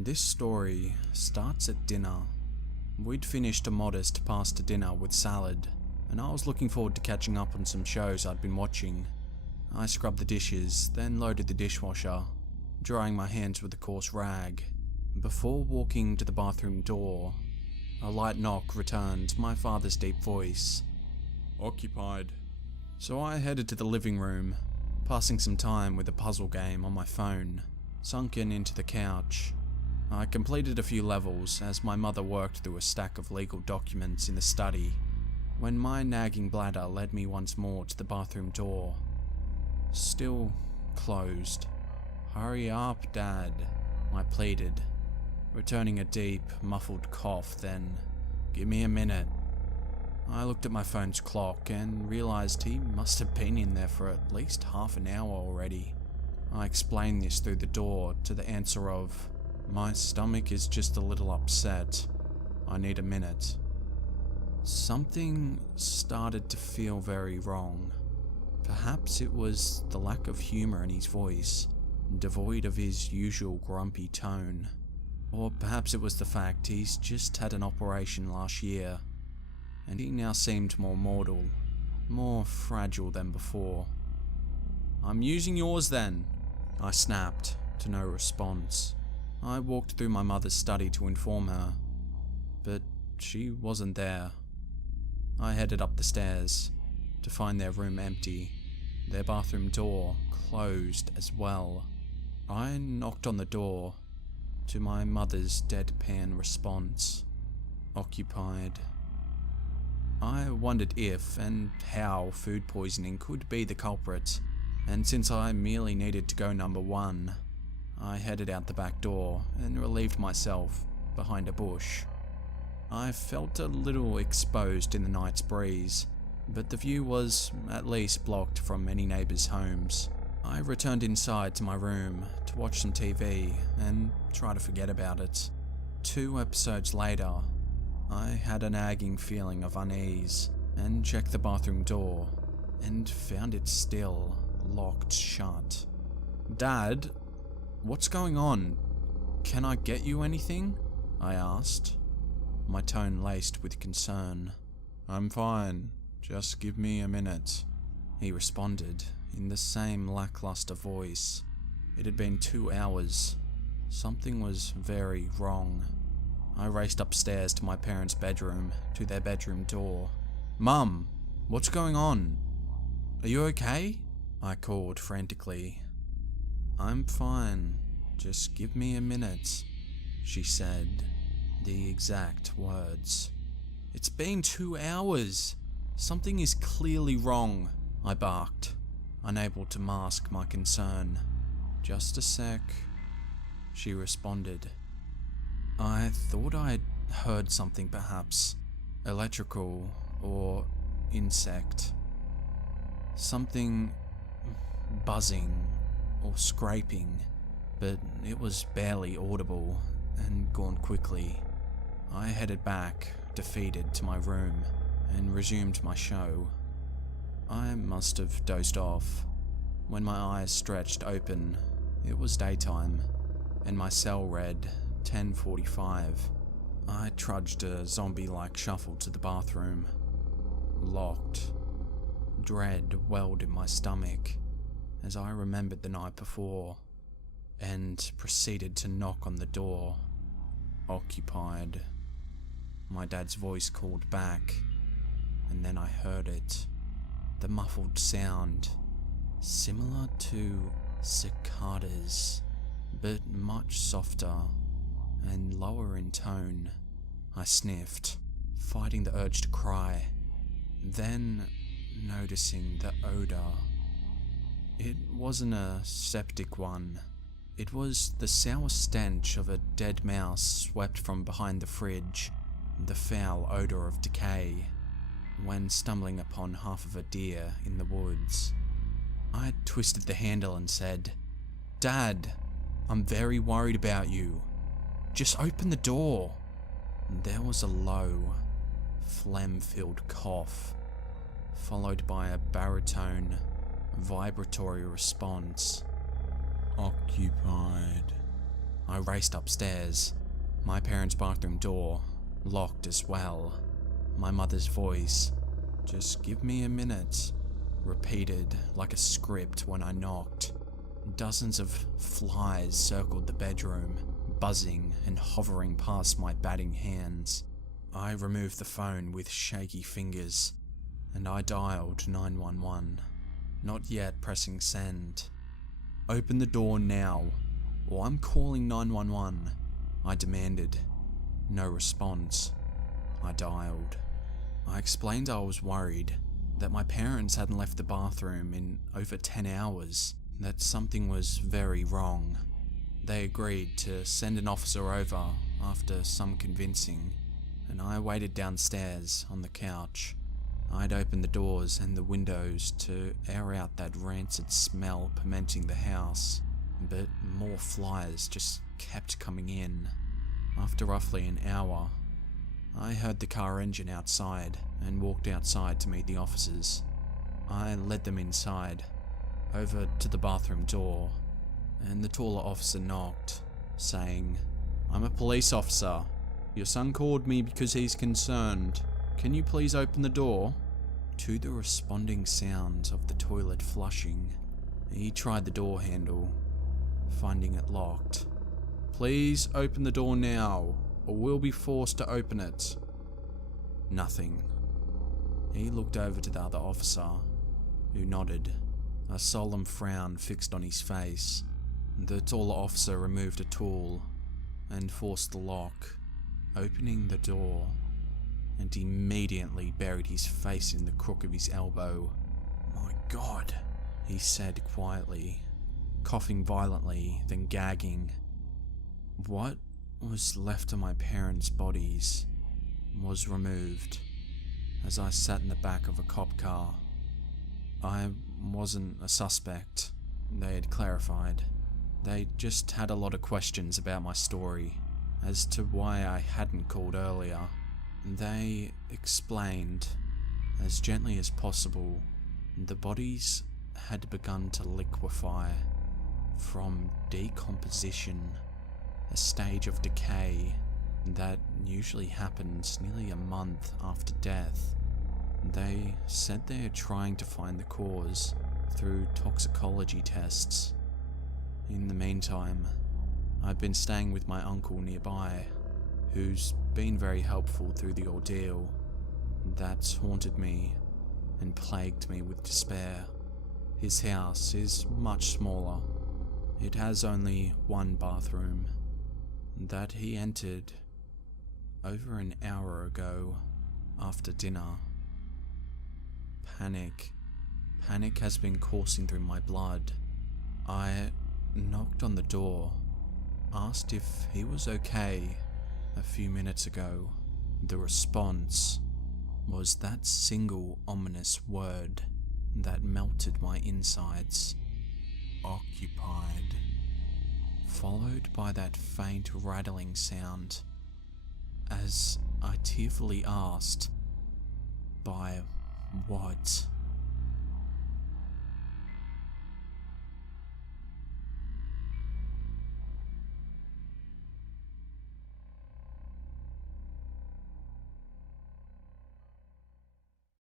This story starts at dinner. We'd finished a modest pasta dinner with salad, and I was looking forward to catching up on some shows I'd been watching. I scrubbed the dishes, then loaded the dishwasher, drying my hands with a coarse rag. Before walking to the bathroom door, a light knock returned my father's deep voice. "Occupied." So I headed to the living room, passing some time with a puzzle game on my phone, sunken into the couch. I completed a few levels as my mother worked through a stack of legal documents in the study, when my nagging bladder led me once more to the bathroom door. Still closed. "Hurry up, Dad," I pleaded, returning a deep, muffled cough, then, "Give me a minute." I looked at my phone's clock and realized he must have been in there for at least half an hour already. I explained this through the door to the answer of, "My stomach is just a little upset. I need a minute." Something started to feel very wrong. Perhaps it was the lack of humor in his voice, devoid of his usual grumpy tone. Or perhaps it was the fact he's just had an operation last year, and he now seemed more mortal, more fragile than before. "I'm using yours then," I snapped, to no response. I walked through my mother's study to inform her, but she wasn't there. I headed up the stairs, to find their room empty, their bathroom door closed as well. I knocked on the door, to my mother's deadpan response, "Occupied." I wondered if and how food poisoning could be the culprit, and since I merely needed to go number one, I headed out the back door and relieved myself behind a bush. I felt a little exposed in the night's breeze, but the view was at least blocked from any neighbours' homes. I returned inside to my room to watch some TV and try to forget about it. 2 episodes later, I had a nagging feeling of unease and checked the bathroom door and found it still locked shut. "Dad, what's going on? Can I get you anything?" I asked, my tone laced with concern. "I'm fine, just give me a minute," he responded in the same lackluster voice. It had been 2 hours. Something was very wrong. I raced upstairs to my parents' bedroom, to their bedroom door. "Mum, what's going on? Are you okay?" I called frantically. "I'm fine, just give me a minute," she said, the exact words. "It's been 2 hours. Something is clearly wrong," I barked, unable to mask my concern. "Just a sec," she responded. I thought I'd heard something, perhaps electrical or insect. Something buzzing or scraping, but it was barely audible and gone quickly. I headed back, defeated, to my room and resumed my show. I must have dozed off. When my eyes stretched open, it was daytime, and my cell read 10:45. I trudged a zombie-like shuffle to the bathroom. Locked. Dread welled in my stomach as I remembered the night before, and proceeded to knock on the door. "Occupied." My dad's voice called back, and then I heard it. The muffled sound, similar to cicadas, but much softer and lower in tone. I sniffed, fighting the urge to cry, then noticing the odor. It wasn't a septic one. It was the sour stench of a dead mouse swept from behind the fridge, the foul odor of decay, when stumbling upon half of a deer in the woods. I twisted the handle and said, "Dad, I'm very worried about you. Just open the door." There was a low, phlegm-filled cough, followed by a baritone, vibratory response. "Occupied," I I raced upstairs. My parents' bathroom door locked as well. My mother's voice, "Just give me a minute," repeated like a script when I knocked. Dozens of flies circled the bedroom, buzzing and hovering past my batting hands. I removed the phone with shaky fingers, and I dialed 911, not yet pressing send. "Open the door now, or I'm calling 911, I demanded. No response. I dialed. I explained I was worried that my parents hadn't left the bathroom in over 10 hours, that something was very wrong. They agreed to send an officer over after some convincing, and I waited downstairs on the couch. I'd opened the doors and the windows to air out that rancid smell permeating the house, but more flies just kept coming in. After roughly an hour, I heard the car engine outside and walked outside to meet the officers. I led them inside, over to the bathroom door, and the taller officer knocked, saying, "I'm a police officer. Your son called me because he's concerned. Can you please open the door?" To the responding sound of the toilet flushing, he tried the door handle, finding it locked. "Please open the door now, or we'll be forced to open it." Nothing. He looked over to the other officer, who nodded, a solemn frown fixed on his face. The taller officer removed a tool and forced the lock, opening the door, and immediately buried his face in the crook of his elbow. "My God," he said quietly, coughing violently, then gagging. What was left of my parents' bodies was removed as I sat in the back of a cop car. I wasn't a suspect, they had clarified. They just had a lot of questions about my story, as to why I hadn't called earlier. They explained, as gently as possible, the bodies had begun to liquefy from decomposition, a stage of decay that usually happens nearly a month after death. They said they are trying to find the cause through toxicology tests. In the meantime, I've been staying with my uncle nearby, who's been very helpful through the ordeal that's haunted me and plagued me with despair. His house is much smaller. It has only one bathroom that he entered over an hour ago after dinner. Panic has been coursing through my blood. I knocked on the door, asked if he was okay a few minutes ago. The response was that single ominous word that melted my insides: "Occupied," followed by that faint rattling sound as I tearfully asked, "By what?"